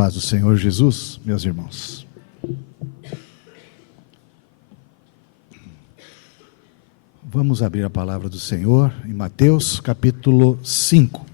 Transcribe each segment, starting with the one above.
paz do Senhor Jesus, meus irmãos. Vamos abrir a palavra do Senhor em Mateus capítulo 5.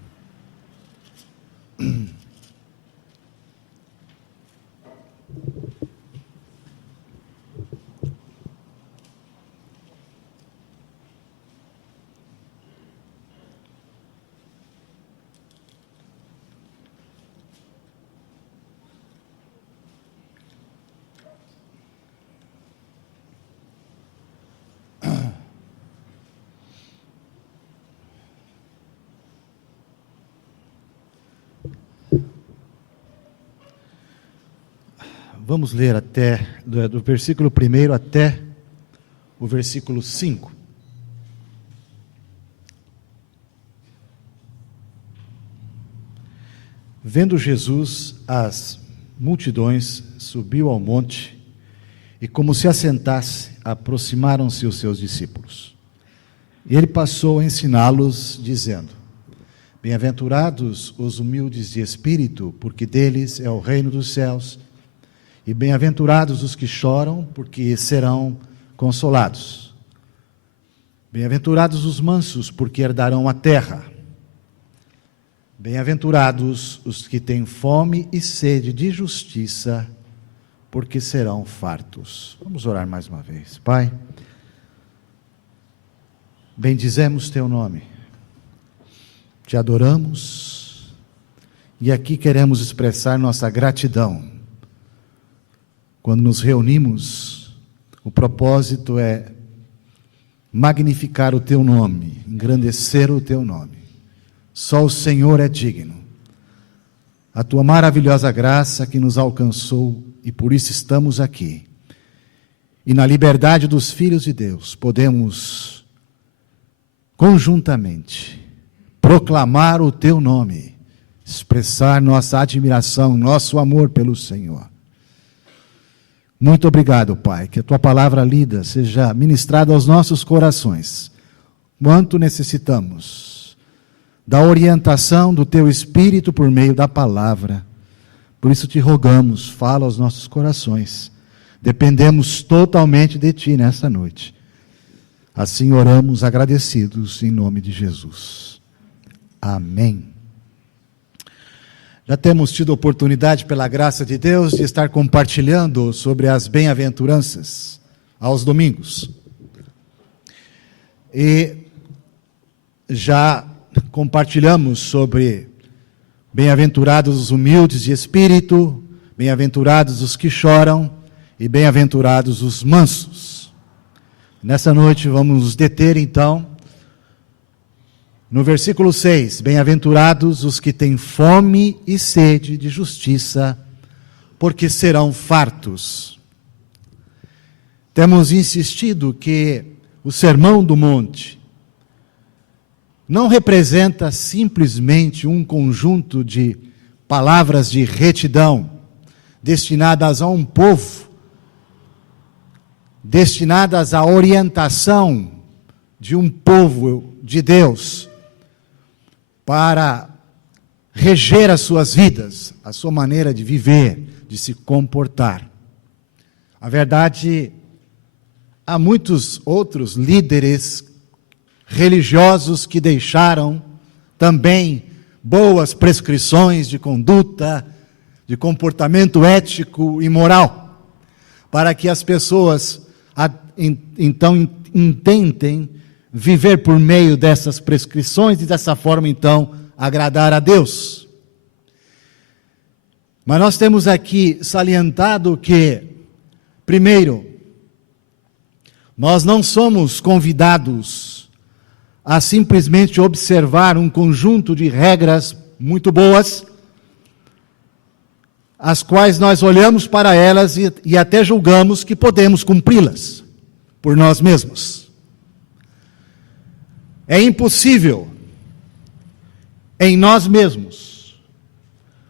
Vamos ler até, do versículo 1 até o versículo 5. Vendo Jesus as multidões, subiu ao monte, e como se assentasse, aproximaram-se os seus discípulos. E ele passou a ensiná-los, dizendo: Bem-aventurados os humildes de espírito, porque deles é o reino dos céus. E bem-aventurados os que choram, porque serão consolados. Bem-aventurados os mansos, porque herdarão a terra. Bem-aventurados os que têm fome e sede de justiça, porque serão fartos. Vamos orar mais uma vez. Pai, bendizemos teu nome, te adoramos, e aqui queremos expressar nossa gratidão. Quando nos reunimos, o propósito é magnificar o teu nome, engrandecer o teu nome. Só o Senhor é digno. A tua maravilhosa graça que nos alcançou, e por isso estamos aqui. E na liberdade dos filhos de Deus, podemos conjuntamente proclamar o teu nome, expressar nossa admiração, nosso amor pelo Senhor. Muito obrigado, Pai, que a tua palavra lida seja ministrada aos nossos corações. Quanto necessitamos da orientação do teu Espírito por meio da palavra. Por isso te rogamos, fala aos nossos corações. Dependemos totalmente de ti nesta noite. Assim oramos agradecidos em nome de Jesus. Amém. Já temos tido oportunidade, pela graça de Deus, de estar compartilhando sobre as bem-aventuranças aos domingos. E já compartilhamos sobre bem-aventurados os humildes de espírito, bem-aventurados os que choram e bem-aventurados os mansos. Nessa noite vamos nos deter então no versículo 6, bem-aventurados os que têm fome e sede de justiça, porque serão fartos. Temos insistido que o Sermão do Monte não representa simplesmente um conjunto de palavras de retidão, destinadas a um povo, destinadas à orientação de um povo de Deus, para reger as suas vidas, a sua maneira de viver, de se comportar. A verdade, há muitos outros líderes religiosos que deixaram também boas prescrições de conduta, de comportamento ético e moral, para que as pessoas então intentem viver por meio dessas prescrições e dessa forma, então, agradar a Deus. Mas nós temos aqui salientado que, primeiro, nós não somos convidados a simplesmente observar um conjunto de regras muito boas, as quais nós olhamos para elas e até julgamos que podemos cumpri-las por nós mesmos. É impossível, em nós mesmos,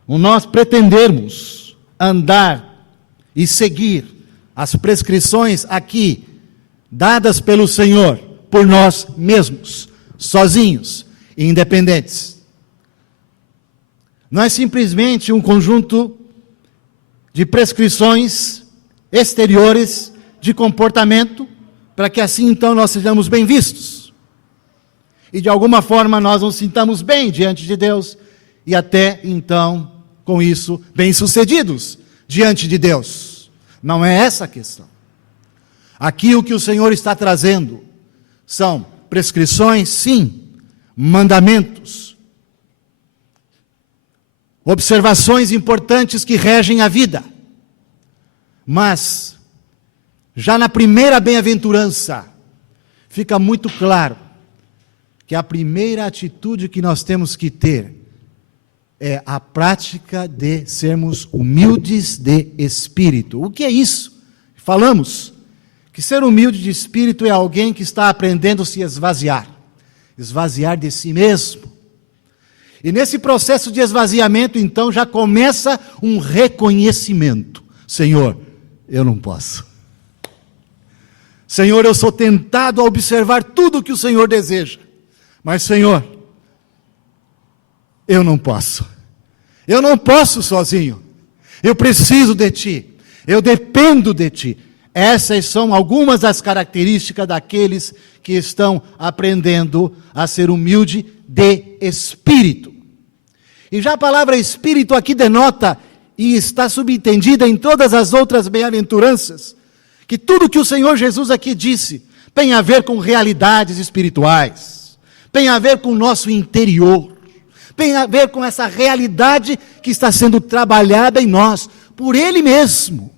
nós pretendermos andar e seguir as prescrições aqui, dadas pelo Senhor, por nós mesmos, sozinhos e independentes. Não é simplesmente um conjunto de prescrições exteriores de comportamento, para que assim então nós sejamos bem vistos. E de alguma forma nós nos sintamos bem diante de Deus, e até então, com isso, bem-sucedidos diante de Deus. Não é essa a questão. Aqui o que o Senhor está trazendo são prescrições, sim, mandamentos, observações importantes que regem a vida. Mas, já na primeira bem-aventurança, fica muito claro que a primeira atitude que nós temos que ter é a prática de sermos humildes de espírito. O que é isso? Falamos que ser humilde de espírito é alguém que está aprendendo a se esvaziar de si mesmo. E nesse processo de esvaziamento, então, já começa um reconhecimento. Senhor, eu não posso. Senhor, eu sou tentado a observar tudo o que o Senhor deseja. Mas, Senhor, eu não posso. Eu não posso sozinho. Eu preciso de Ti. Eu dependo de Ti. Essas são algumas das características daqueles que estão aprendendo a ser humilde de espírito. E já a palavra espírito aqui denota, e está subentendida em todas as outras bem-aventuranças, que tudo que o Senhor Jesus aqui disse tem a ver com realidades espirituais, tem a ver com o nosso interior, tem a ver com essa realidade que está sendo trabalhada em nós, por Ele mesmo.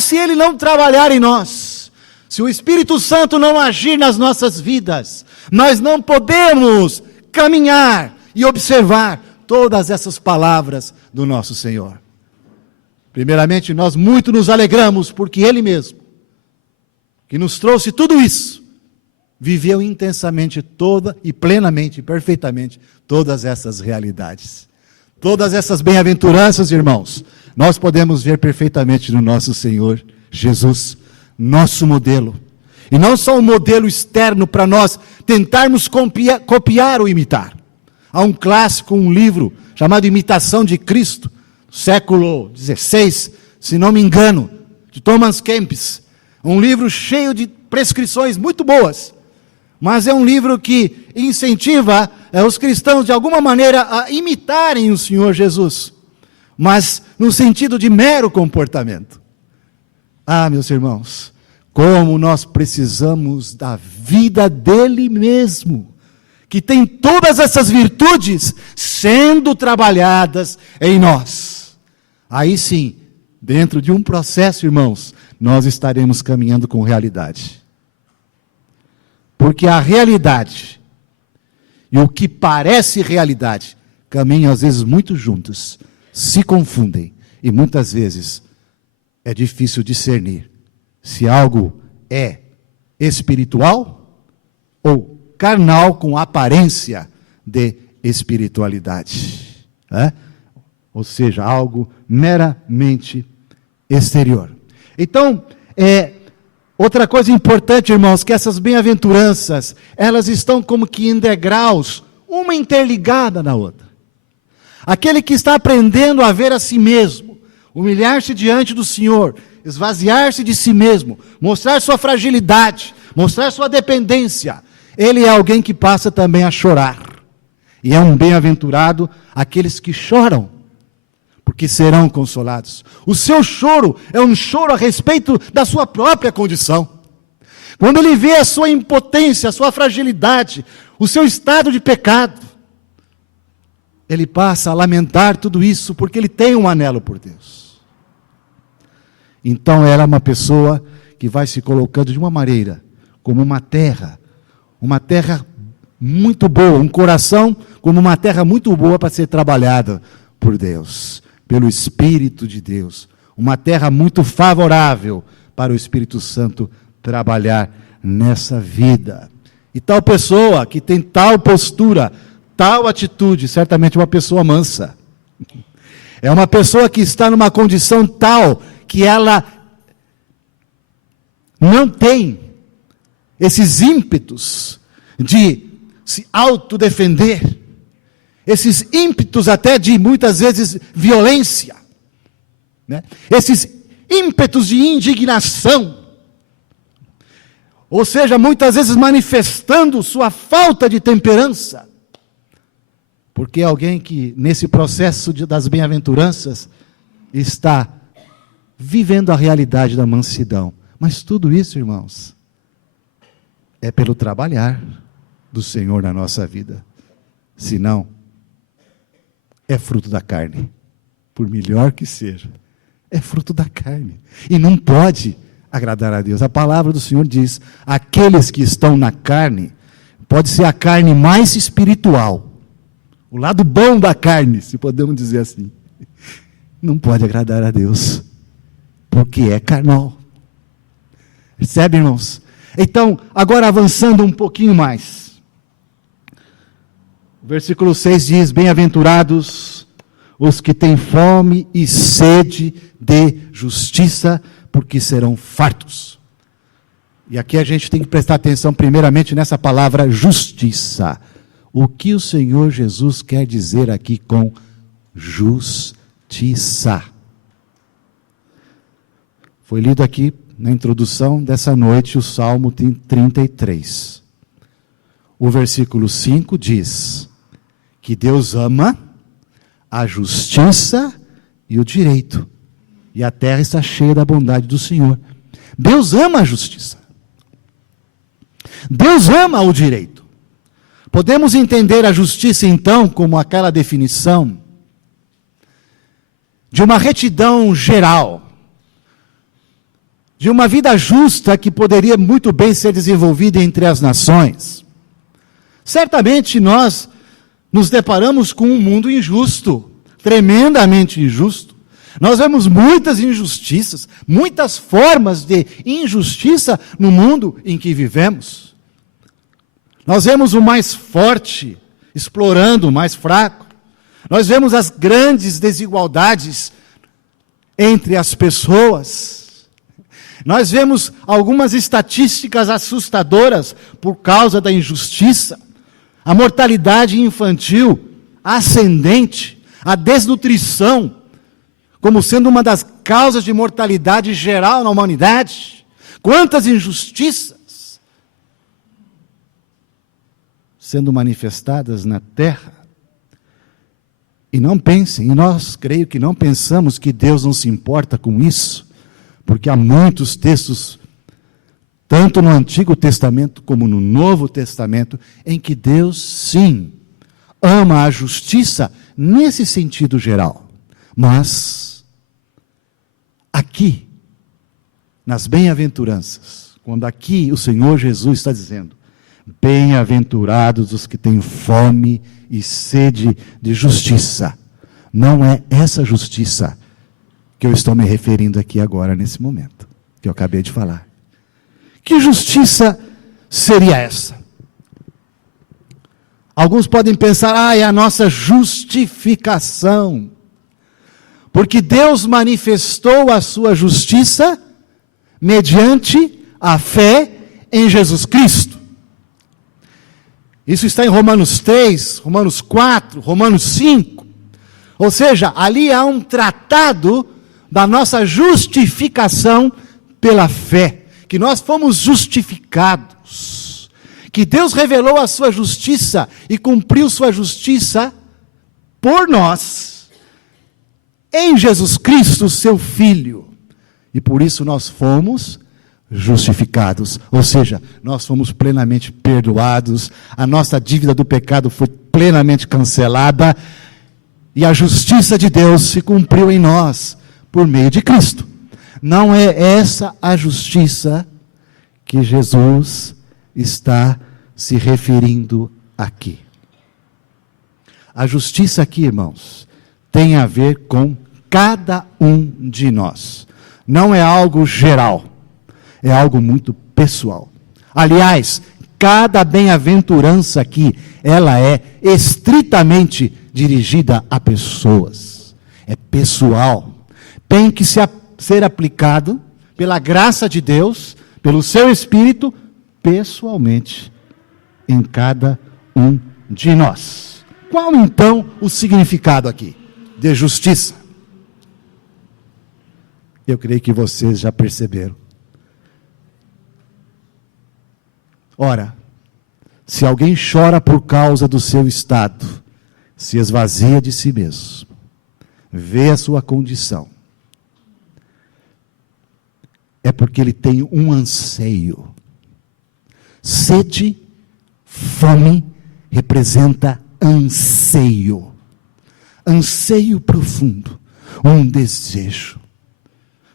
Se Ele não trabalhar em nós, se o Espírito Santo não agir nas nossas vidas, nós não podemos caminhar e observar todas essas palavras do nosso Senhor. Primeiramente, nós muito nos alegramos, porque Ele mesmo, que nos trouxe tudo isso, viveu intensamente toda e plenamente, perfeitamente, todas essas realidades. Todas essas bem-aventuranças, irmãos, nós podemos ver perfeitamente no nosso Senhor Jesus, nosso modelo. E não só um modelo externo para nós tentarmos copiar ou imitar. Há um clássico, um livro chamado Imitação de Cristo, século XVI, se não me engano, de Thomas Kempis. Um livro cheio de prescrições muito boas, mas é um livro que incentiva os cristãos de alguma maneira a imitarem o Senhor Jesus, mas no sentido de mero comportamento. Meus irmãos, como nós precisamos da vida dele mesmo, que tem todas essas virtudes sendo trabalhadas em nós. Aí sim, dentro de um processo, irmãos, nós estaremos caminhando com realidade. Porque a realidade e o que parece realidade caminham às vezes muito juntos, se confundem e muitas vezes é difícil discernir se algo é espiritual ou carnal com aparência de espiritualidade, ou seja, algo meramente exterior. Então, outra coisa importante, irmãos, que essas bem-aventuranças, elas estão como que em degraus, uma interligada na outra. Aquele que está aprendendo a ver a si mesmo, humilhar-se diante do Senhor, esvaziar-se de si mesmo, mostrar sua fragilidade, mostrar sua dependência, ele é alguém que passa também a chorar. E é um bem-aventurado aqueles que choram, porque serão consolados. O seu choro é um choro a respeito da sua própria condição. Quando ele vê a sua impotência, a sua fragilidade, o seu estado de pecado, ele passa a lamentar tudo isso, porque ele tem um anelo por Deus. Então ela é uma pessoa que vai se colocando de uma maneira, como uma terra muito boa, um coração como uma terra muito boa para ser trabalhada por Deus, pelo Espírito de Deus, uma terra muito favorável para o Espírito Santo trabalhar nessa vida. E tal pessoa que tem tal postura, tal atitude, certamente é uma pessoa mansa. É uma pessoa que está numa condição tal que ela não tem esses ímpetos de se autodefender, esses ímpetos até de muitas vezes violência. né? Esses ímpetos de indignação, ou seja, muitas vezes manifestando sua falta de temperança, porque alguém que nesse processo das bem-aventuranças está vivendo a realidade da mansidão. Mas tudo isso, irmãos, é pelo trabalhar do Senhor na nossa vida. Senão, é fruto da carne, por melhor que seja, é fruto da carne, e não pode agradar a Deus. A palavra do Senhor diz, aqueles que estão na carne, pode ser a carne mais espiritual, o lado bom da carne, se podemos dizer assim, não pode agradar a Deus, porque é carnal. Percebe, irmãos? Então, agora avançando um pouquinho mais, o versículo 6 diz, bem-aventurados os que têm fome e sede de justiça, porque serão fartos. E aqui a gente tem que prestar atenção primeiramente nessa palavra justiça. O que o Senhor Jesus quer dizer aqui com justiça? Foi lido aqui na introdução dessa noite o Salmo 33. O versículo 5 diz que Deus ama a justiça e o direito. E a terra está cheia da bondade do Senhor. Deus ama a justiça. Deus ama o direito. Podemos entender a justiça, então, como aquela definição de uma retidão geral, de uma vida justa que poderia muito bem ser desenvolvida entre as nações. Certamente nós nos deparamos com um mundo injusto, tremendamente injusto. Nós vemos muitas injustiças, muitas formas de injustiça no mundo em que vivemos. Nós vemos o mais forte explorando o mais fraco. Nós vemos as grandes desigualdades entre as pessoas. Nós vemos algumas estatísticas assustadoras por causa da injustiça. A mortalidade infantil ascendente, a desnutrição, como sendo uma das causas de mortalidade geral na humanidade. Quantas injustiças sendo manifestadas na terra. E não pensem, e nós creio que não pensamos que Deus não se importa com isso, porque há muitos textos, tanto no Antigo Testamento como no Novo Testamento, em que Deus, sim, ama a justiça nesse sentido geral. Mas, aqui, nas bem-aventuranças, quando aqui o Senhor Jesus está dizendo, bem-aventurados os que têm fome e sede de justiça, não é essa justiça que eu estou me referindo aqui agora, nesse momento, que eu acabei de falar. Que justiça seria essa? Alguns podem pensar, é a nossa justificação, porque Deus manifestou a sua justiça mediante a fé em Jesus Cristo. Isso está em Romanos 3, Romanos 4, Romanos 5. Ou seja, ali há um tratado da nossa justificação pela fé, que nós fomos justificados, que Deus revelou a sua justiça e cumpriu sua justiça por nós, em Jesus Cristo, seu Filho, e por isso nós fomos justificados, ou seja, nós fomos plenamente perdoados, a nossa dívida do pecado foi plenamente cancelada, e a justiça de Deus se cumpriu em nós, por meio de Cristo. Não é essa a justiça que Jesus está se referindo aqui. A justiça aqui, irmãos, tem a ver com cada um de nós. Não é algo geral, é algo muito pessoal. Aliás, cada bem-aventurança aqui, ela é estritamente dirigida a pessoas. É pessoal. Tem que ser aplicado pela graça de Deus, pelo seu Espírito, pessoalmente, em cada um de nós. Qual então o significado aqui de justiça? Eu creio que vocês já perceberam. Ora, se alguém chora por causa do seu estado, se esvazia de si mesmo, vê a sua condição, é porque ele tem um anseio. Sede, fome, representa anseio. Anseio profundo, um desejo.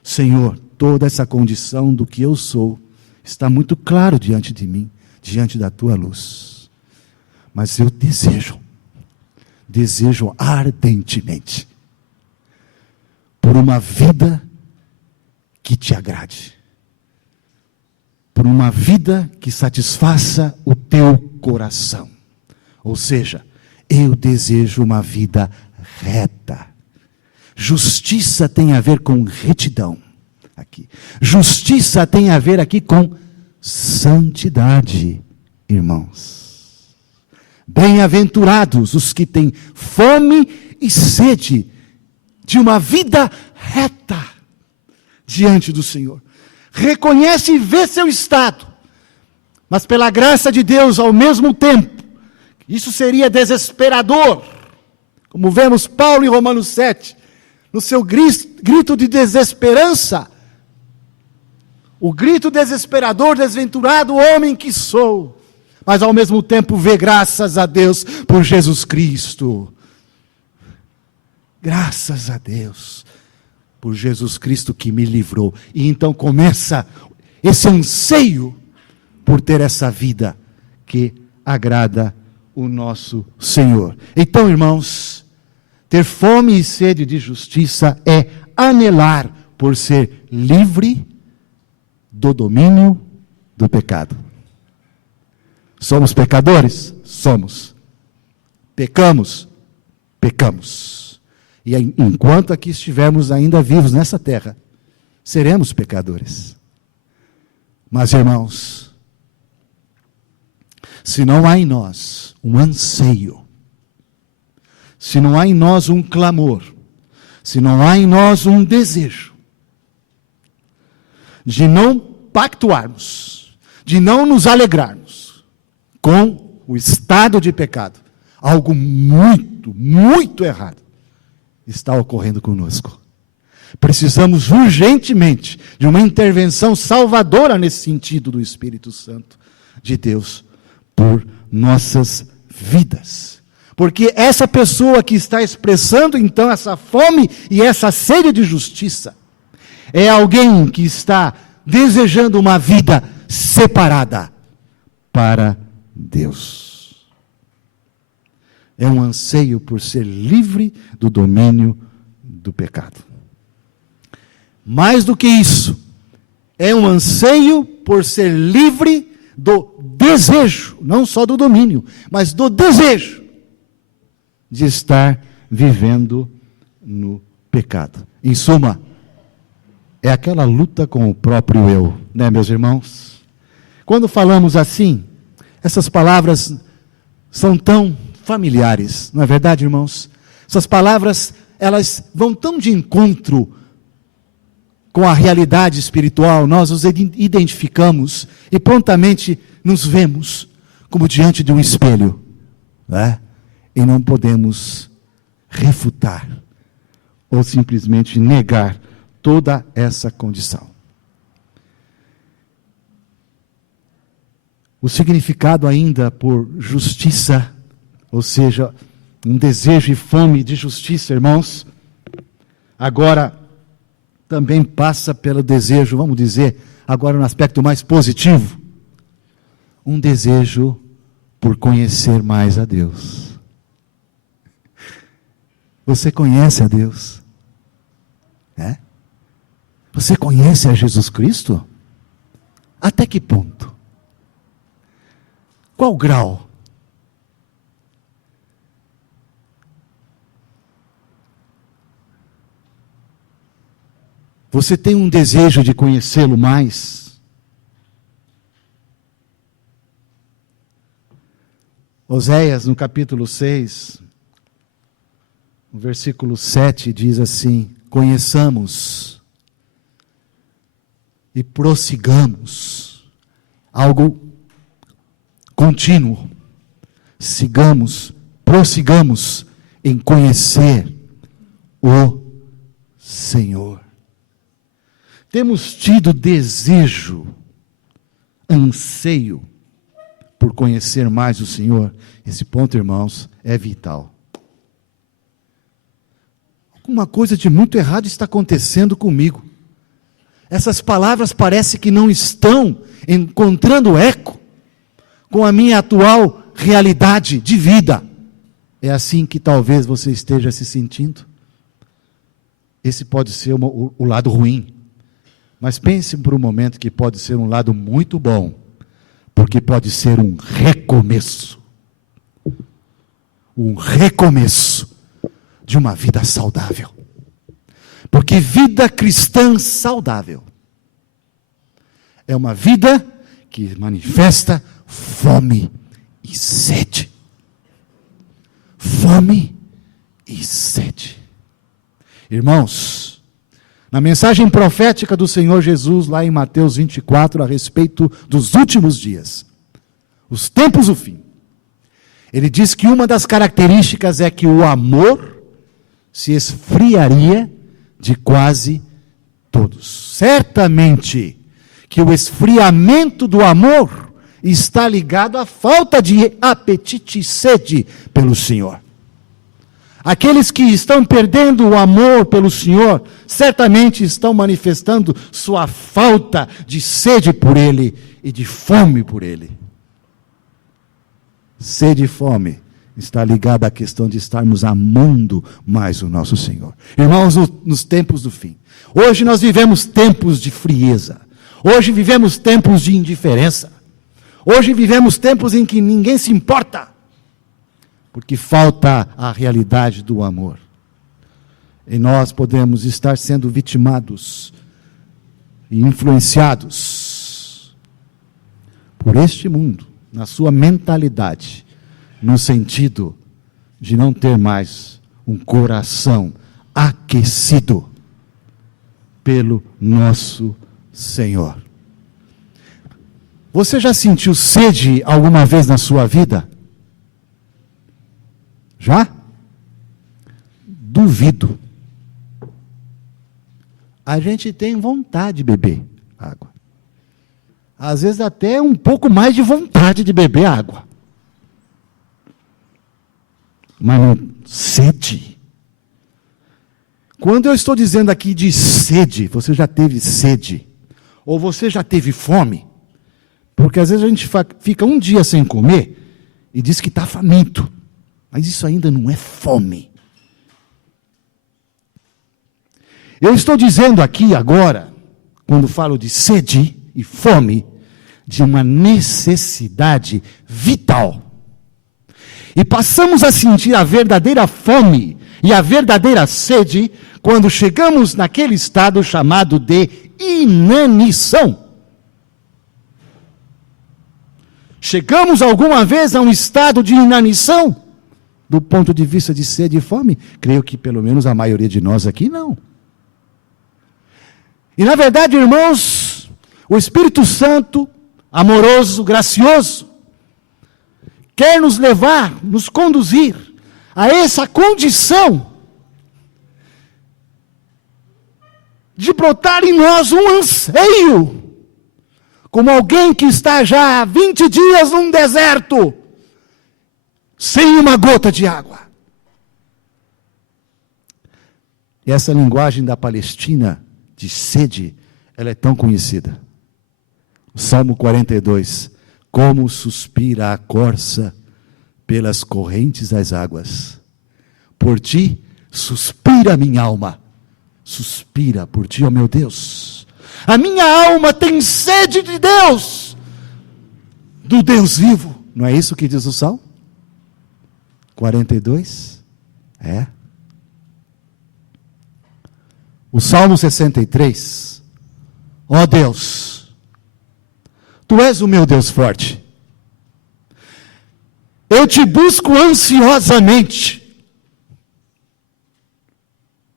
Senhor, toda essa condição do que eu sou, está muito claro diante de mim, diante da tua luz. Mas eu desejo ardentemente, por uma vida que te agrade, por uma vida que satisfaça o teu coração. Ou seja, eu desejo uma vida reta. Justiça tem a ver com retidão. Aqui. Justiça tem a ver aqui com santidade, irmãos. Bem-aventurados os que têm fome e sede de uma vida reta diante do Senhor. Reconhece e vê seu estado, mas pela graça de Deus, ao mesmo tempo, isso seria desesperador, como vemos Paulo em Romanos 7, no seu grito de desesperança, o grito desesperador, desventurado homem que sou, mas ao mesmo tempo vê graças a Deus por Jesus Cristo. Graças a Deus por Jesus Cristo que me livrou. E então começa esse anseio por ter essa vida que agrada o nosso Senhor. Então, irmãos, ter fome e sede de justiça é anelar por ser livre do domínio do pecado. Somos pecadores? Somos. Pecamos? Pecamos. E enquanto aqui estivermos ainda vivos nessa terra, seremos pecadores. Mas, irmãos, se não há em nós um anseio, se não há em nós um clamor, se não há em nós um desejo de não pactuarmos, de não nos alegrarmos com o estado de pecado, algo muito, muito errado está ocorrendo conosco. Precisamos urgentemente de uma intervenção salvadora nesse sentido do Espírito Santo de Deus por nossas vidas. Porque essa pessoa que está expressando então essa fome e essa sede de justiça é alguém que está desejando uma vida separada para Deus. É um anseio por ser livre do domínio do pecado. Mais do que isso, é um anseio por ser livre do desejo, não só do domínio, mas do desejo de estar vivendo no pecado. Em suma, é aquela luta com o próprio eu, né, meus irmãos? Quando falamos assim, essas palavras são tão familiares, não é verdade, irmãos? Essas palavras, elas vão tão de encontro com a realidade espiritual, nós os identificamos e prontamente nos vemos como diante de um espelho, né? E não podemos refutar ou simplesmente negar toda essa condição. O significado ainda por justiça, ou seja, um desejo e fome de justiça, irmãos, agora também passa pelo desejo, vamos dizer, agora no aspecto mais positivo, um desejo por conhecer mais a Deus. Você conhece a Deus? É? Você conhece a Jesus Cristo? Até que ponto? Qual grau? Você tem um desejo de conhecê-lo mais? Oséias, no capítulo 6, no versículo 7, diz assim: conheçamos e prossigamos. Algo contínuo. Prossigamos em conhecer o Senhor. Temos tido desejo, anseio por conhecer mais o Senhor. Esse ponto, irmãos, é vital. Alguma coisa de muito errado está acontecendo comigo. Essas palavras parece que não estão encontrando eco com a minha atual realidade de vida. É assim que talvez você esteja se sentindo. Esse pode ser o lado ruim. Mas pense por um momento que pode ser um lado muito bom, porque pode ser um recomeço. Um recomeço de uma vida saudável. Porque vida cristã saudável é uma vida que manifesta fome e sede. Fome e sede. Irmãos, na mensagem profética do Senhor Jesus, lá em Mateus 24, a respeito dos últimos dias, os tempos do fim, ele diz que uma das características é que o amor se esfriaria de quase todos. Certamente que o esfriamento do amor está ligado à falta de apetite e sede pelo Senhor. Aqueles que estão perdendo o amor pelo Senhor, certamente estão manifestando sua falta de sede por Ele e de fome por Ele. Sede e fome está ligada à questão de estarmos amando mais o nosso Senhor. Irmãos, nos tempos do fim. Hoje nós vivemos tempos de frieza. Hoje vivemos tempos de indiferença. Hoje vivemos tempos em que ninguém se importa. Porque falta a realidade do amor. E nós podemos estar sendo vitimados e influenciados por este mundo, na sua mentalidade, no sentido de não ter mais um coração aquecido pelo nosso Senhor. Você já sentiu sede alguma vez na sua vida? Já? Duvido. A gente tem vontade de beber água. Às vezes até um pouco mais de vontade de beber água. Mas não, sede. Quando eu estou dizendo aqui de sede, você já teve sede? Ou você já teve fome? Porque às vezes a gente fica um dia sem comer e diz que está faminto. Mas isso ainda não é fome. Eu estou dizendo aqui agora, quando falo de sede e fome, de uma necessidade vital. E passamos a sentir a verdadeira fome e a verdadeira sede quando chegamos naquele estado chamado de inanição. Chegamos alguma vez a um estado de inanição? Do ponto de vista de sede e fome? Creio que pelo menos a maioria de nós aqui não. E na verdade, irmãos, o Espírito Santo, amoroso, gracioso, quer nos levar, nos conduzir a essa condição de brotar em nós um anseio, como alguém que está já há 20 dias num deserto, sem uma gota de água. E essa linguagem da Palestina, de sede, ela é tão conhecida. O Salmo 42, como suspira a corça pelas correntes das águas. Por ti suspira minha alma, suspira por ti, ó meu Deus. A minha alma tem sede de Deus, do Deus vivo. Não é isso que diz o Salmo 42? É. O Salmo 63. Ó Deus, Tu és o meu Deus forte. Eu te busco ansiosamente.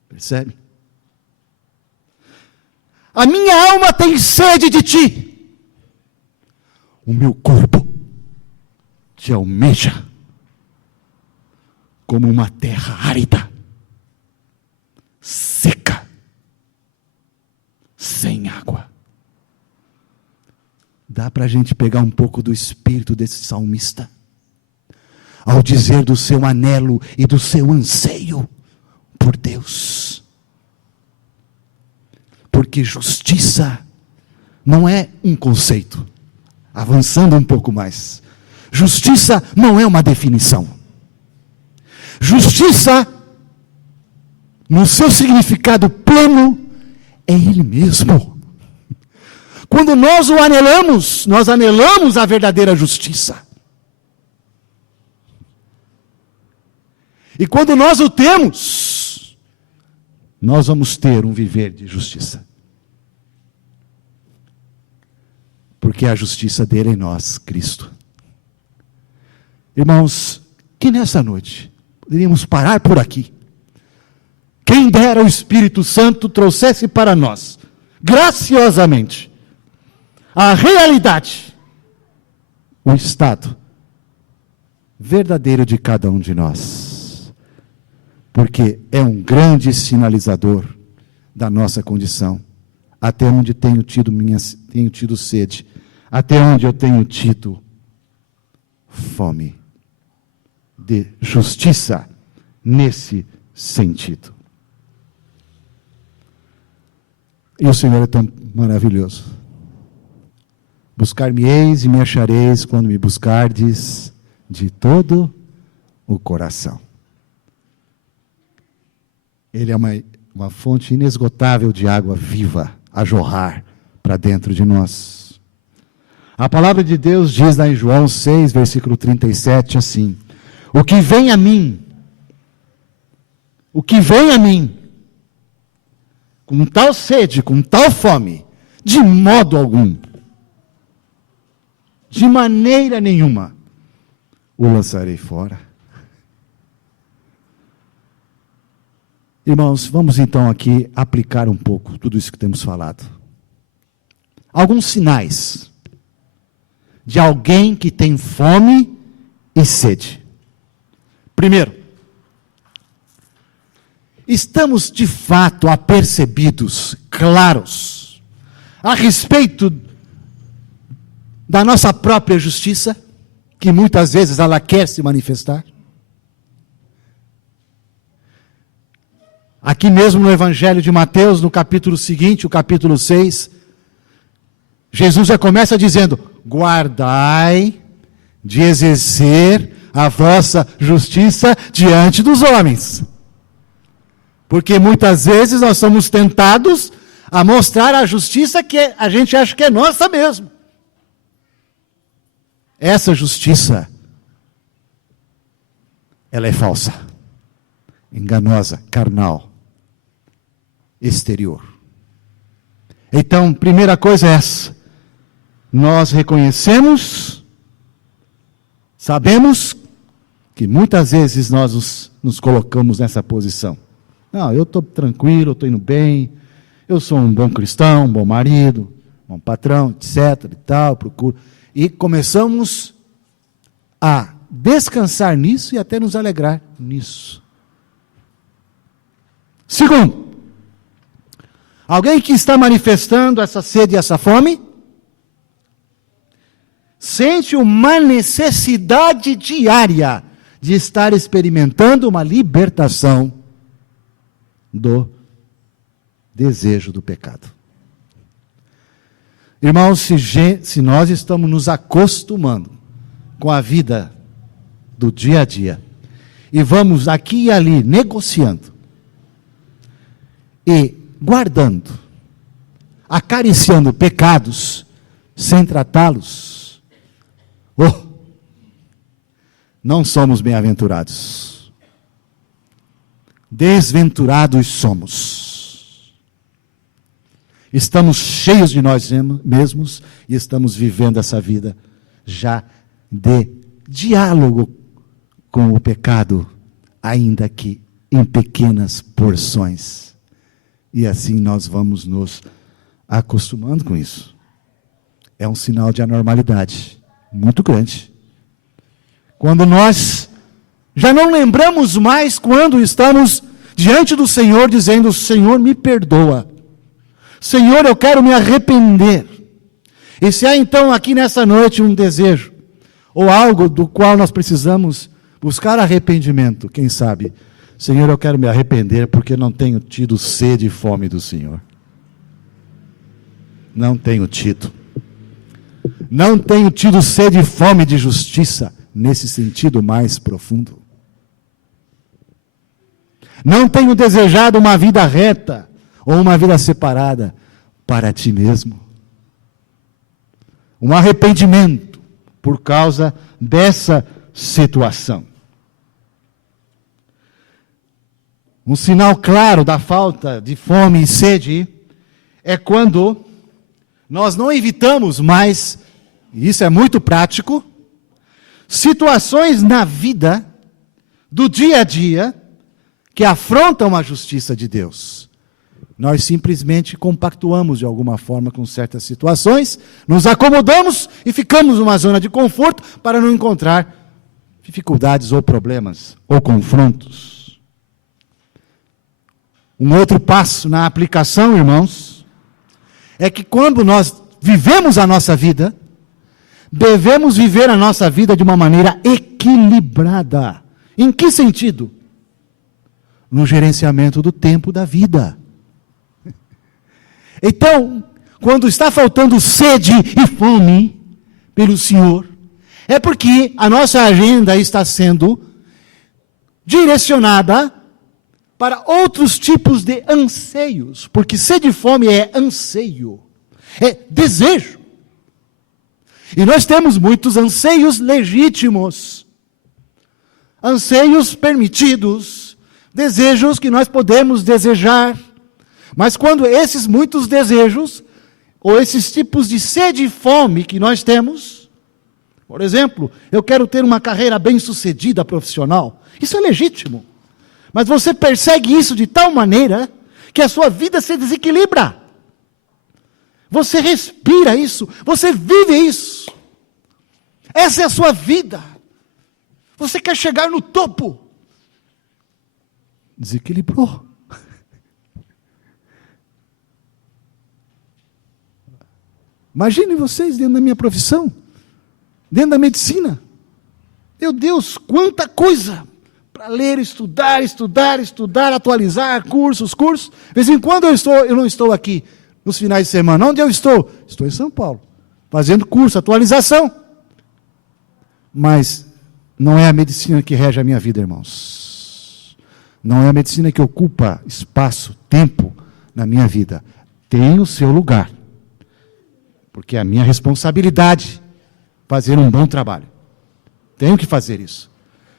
Percebe? A minha alma tem sede de ti. O meu corpo te almeja como uma terra árida, seca, sem água. Dá para a gente pegar um pouco do espírito desse salmista, ao dizer do seu anelo e do seu anseio por Deus. Porque justiça não é um conceito. Avançando um pouco mais. Justiça não é uma definição. Justiça, no seu significado pleno, é Ele mesmo. Quando nós o anelamos, nós anelamos a verdadeira justiça. E quando nós o temos, nós vamos ter um viver de justiça. Porque a justiça dele é em nós, Cristo. Irmãos, que nessa noite poderíamos parar por aqui. Quem dera o Espírito Santo trouxesse para nós, graciosamente, a realidade, o estado verdadeiro de cada um de nós. Porque é um grande sinalizador da nossa condição. Até onde tenho tido sede, até onde eu tenho tido fome de justiça nesse sentido. E o Senhor é tão maravilhoso. Buscar-me-eis e me achareis quando me buscardes de todo o coração. Ele é uma fonte inesgotável de água viva a jorrar para dentro de nós. A palavra de Deus diz lá em João 6, versículo 37, assim: o que vem a mim, com tal sede, com tal fome, de modo algum, de maneira nenhuma, o lançarei fora. Irmãos, vamos então aqui aplicar um pouco tudo isso que temos falado. Alguns sinais de alguém que tem fome e sede. Primeiro, estamos de fato apercebidos, claros, a respeito da nossa própria justiça, que muitas vezes ela quer se manifestar. Aqui mesmo no Evangelho de Mateus, no capítulo seguinte, o capítulo 6, Jesus já começa dizendo: guardai de exercer a vossa justiça diante dos homens. Porque muitas vezes nós somos tentados a mostrar a justiça que a gente acha que é nossa mesmo. Essa justiça, ela é falsa, enganosa, carnal, exterior. Então, primeira coisa é essa: nós reconhecemos, sabemos que muitas vezes nós nos colocamos nessa posição. Não, eu estou tranquilo, eu estou indo bem, eu sou um bom cristão, um bom marido, um bom patrão, etc. e tal, procuro. E começamos a descansar nisso e até nos alegrar nisso. Segundo, alguém que está manifestando essa sede e essa fome, sente uma necessidade diária de estar experimentando uma libertação do desejo do pecado. Irmãos, se nós estamos nos acostumando com a vida do dia a dia, e vamos aqui e ali negociando, e guardando, acariciando pecados, sem tratá-los, não somos bem-aventurados. Desventurados somos. Estamos cheios de nós mesmos e estamos vivendo essa vida já de diálogo com o pecado, ainda que em pequenas porções. E assim nós vamos nos acostumando com isso. É um sinal de anormalidade muito grande. Quando nós já não lembramos mais quando estamos diante do Senhor dizendo: Senhor, me perdoa. Senhor, eu quero me arrepender. E se há então aqui nessa noite um desejo, ou algo do qual nós precisamos buscar arrependimento, quem sabe? Senhor, eu quero me arrepender porque não tenho tido sede e fome do Senhor. Não tenho tido. Não tenho tido sede e fome de justiça, nesse sentido mais profundo. Não tenho desejado uma vida reta, ou uma vida separada para ti mesmo. Um arrependimento por causa dessa situação. Um sinal claro da falta de fome e sede é quando nós não evitamos mais, e isso é muito prático, situações na vida, do dia a dia, que afrontam a justiça de Deus. Nós simplesmente compactuamos de alguma forma com certas situações, nos acomodamos e ficamos numa zona de conforto para não encontrar dificuldades ou problemas ou confrontos. Um outro passo na aplicação, irmãos, é que quando nós vivemos a nossa vida, devemos viver a nossa vida de uma maneira equilibrada. Em que sentido? No gerenciamento do tempo da vida. Então, quando está faltando sede e fome pelo Senhor, é porque a nossa agenda está sendo direcionada para outros tipos de anseios, porque sede e fome é anseio, é desejo. E nós temos muitos anseios legítimos, anseios permitidos, desejos que nós podemos desejar. Mas quando esses muitos desejos, ou esses tipos de sede e fome que nós temos, por exemplo, eu quero ter uma carreira bem-sucedida profissional, isso é legítimo. Mas você persegue isso de tal maneira que a sua vida se desequilibra. Você respira isso, você vive isso. Essa é a sua vida. Você quer chegar no topo. Desequilibrou. Imaginem vocês dentro da minha profissão, dentro da medicina. Meu Deus, quanta coisa para ler, estudar, atualizar, cursos. De vez em quando eu não estou aqui nos finais de semana. Onde eu estou? Estou em São Paulo, fazendo curso, atualização. Mas não é a medicina que rege a minha vida, irmãos. Não é a medicina que ocupa espaço, tempo na minha vida. Tem o seu lugar. Porque é a minha responsabilidade fazer um bom trabalho. Tenho que fazer isso.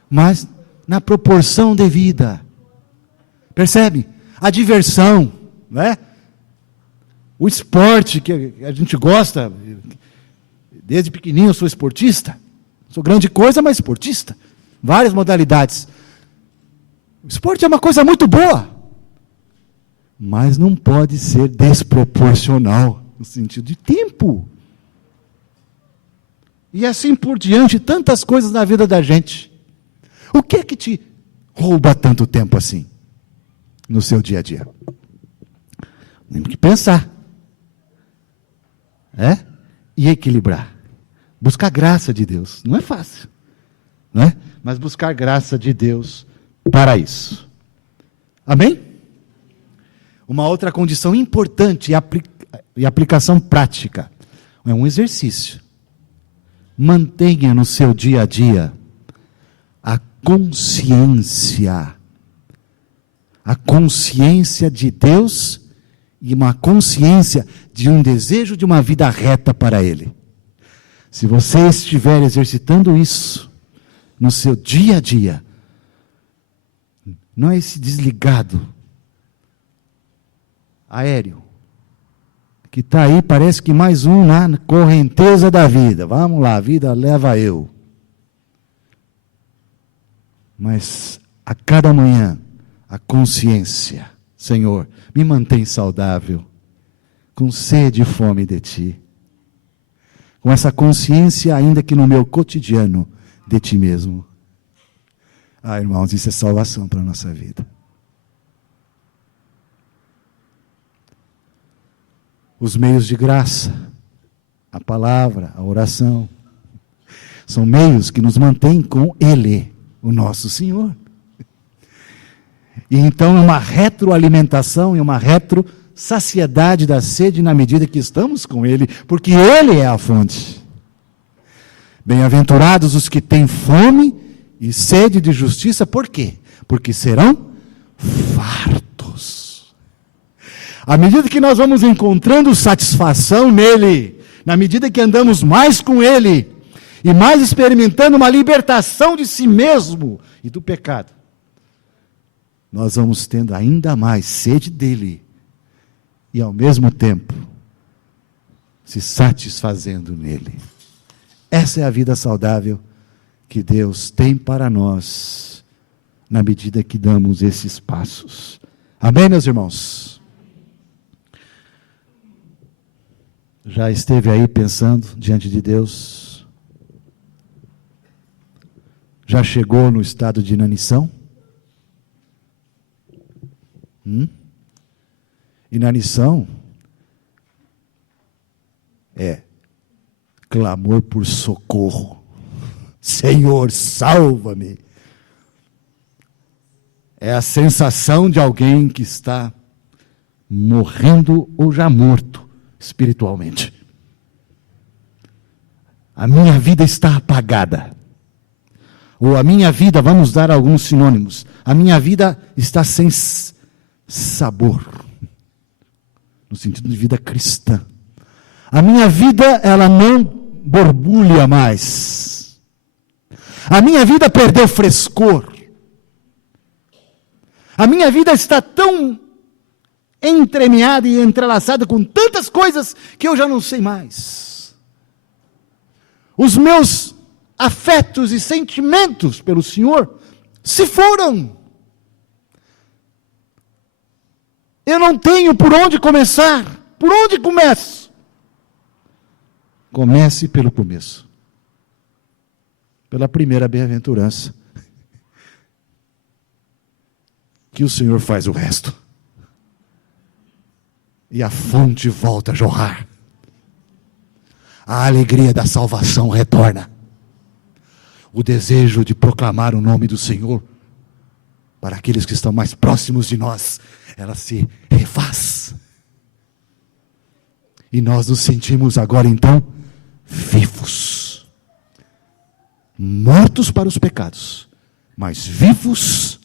Mas na proporção devida. Percebe? A diversão, né? O esporte que a gente gosta. Desde pequenininho eu sou esportista. Sou grande coisa, mas esportista. Várias modalidades. O esporte é uma coisa muito boa. Mas não pode ser desproporcional. No sentido de tempo. E assim por diante, tantas coisas na vida da gente. O que é que te rouba tanto tempo assim? No seu dia a dia? Temos que pensar. E equilibrar. Buscar graça de Deus. Não é fácil. Não é? Mas buscar graça de Deus para isso. Amém? Uma outra condição importante e aplicação prática é um exercício. Mantenha no seu dia a dia a consciência de Deus e uma consciência de um desejo de uma vida reta para Ele. Se você estiver exercitando isso no seu dia a dia, não é esse desligado aéreo, que está aí, parece que mais um na correnteza da vida. Vamos lá, a vida leva eu. Mas a cada manhã, a consciência, Senhor, me mantém saudável. com sede e fome de Ti. Com essa consciência, ainda que no meu cotidiano, de Ti mesmo. Ah, irmãos, isso é salvação para a nossa vida. Os meios de graça, a palavra, a oração, são meios que nos mantêm com Ele, o nosso Senhor. E então é uma retroalimentação e uma saciedade da sede na medida que estamos com Ele, porque Ele é a fonte. Bem-aventurados os que têm fome e sede de justiça, por quê? Porque serão fartos. À medida que nós vamos encontrando satisfação nele, na medida que andamos mais com Ele, e mais experimentando uma libertação de si mesmo e do pecado, nós vamos tendo ainda mais sede dele, e ao mesmo tempo, se satisfazendo nele. Essa é a vida saudável que Deus tem para nós, na medida que damos esses passos. Amém, meus irmãos? Já esteve aí pensando diante de Deus? Já chegou no estado de inanição? Inanição é clamor por socorro. Senhor, salva-me. É a sensação de alguém que está morrendo ou já morto espiritualmente. A minha vida está apagada. Ou a minha vida, vamos dar alguns sinônimos, a minha vida está sem sabor, no sentido de vida cristã. A minha vida, ela não borbulha mais. A minha vida perdeu frescor. A minha vida está tão entremeada e entrelaçada com tantas coisas que eu já não sei mais. Os meus afetos e sentimentos pelo Senhor se foram. Eu não tenho por onde começar. Por onde começo? Comece pelo começo. Pela primeira bem-aventurança. Que o Senhor faz o resto. E a fonte volta a jorrar. A alegria da salvação retorna. O desejo de proclamar o nome do Senhor para aqueles que estão mais próximos de nós, ela se refaz. E nós nos sentimos agora então vivos. Mortos para os pecados, mas vivos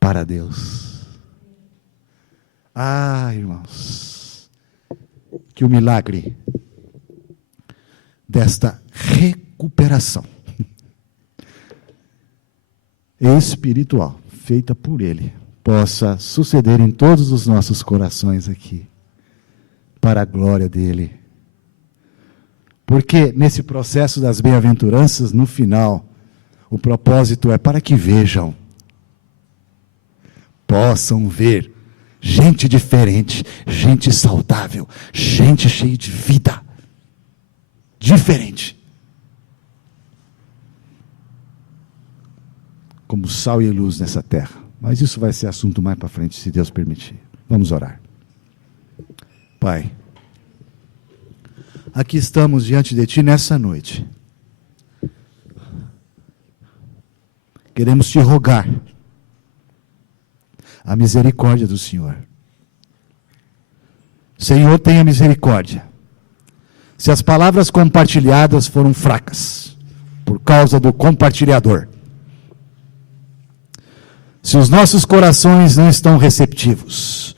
para Deus. Ah, irmãos, que o milagre desta recuperação espiritual, feita por Ele, possa suceder em todos os nossos corações aqui, para a glória dEle. Porque nesse processo das bem-aventuranças, no final, o propósito é para que vejam, possam ver gente diferente, gente saudável, gente cheia de vida, diferente. Como sal e luz nessa terra. Mas isso vai ser assunto mais para frente, se Deus permitir. Vamos orar. Pai, aqui estamos diante de Ti nessa noite. Queremos Te rogar a misericórdia do Senhor. Senhor, tenha misericórdia. Se as palavras compartilhadas foram fracas, por causa do compartilhador, se os nossos corações não estão receptivos,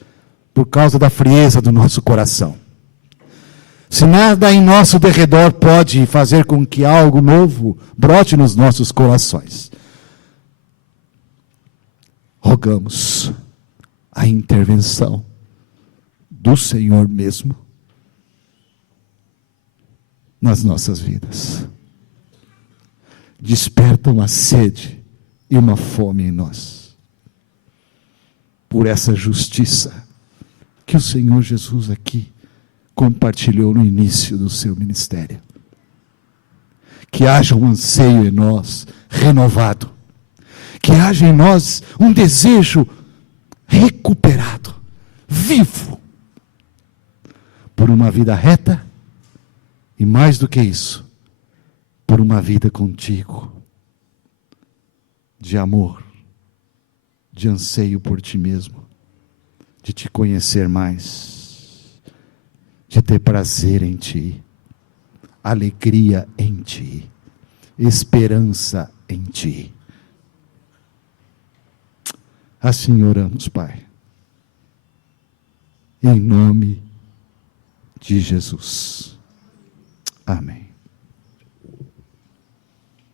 por causa da frieza do nosso coração, se nada em nosso derredor pode fazer com que algo novo brote nos nossos corações, rogamos a intervenção do Senhor mesmo nas nossas vidas. Desperta uma sede e uma fome em nós, por essa justiça que o Senhor Jesus aqui compartilhou no início do seu ministério. Que haja um anseio em nós renovado, que haja em nós um desejo recuperado, vivo, por uma vida reta e, mais do que isso, por uma vida contigo, de amor, de anseio por ti mesmo, de te conhecer mais, de ter prazer em ti, alegria em ti, esperança em ti. Assim oramos, Pai, em nome de Jesus. Amém.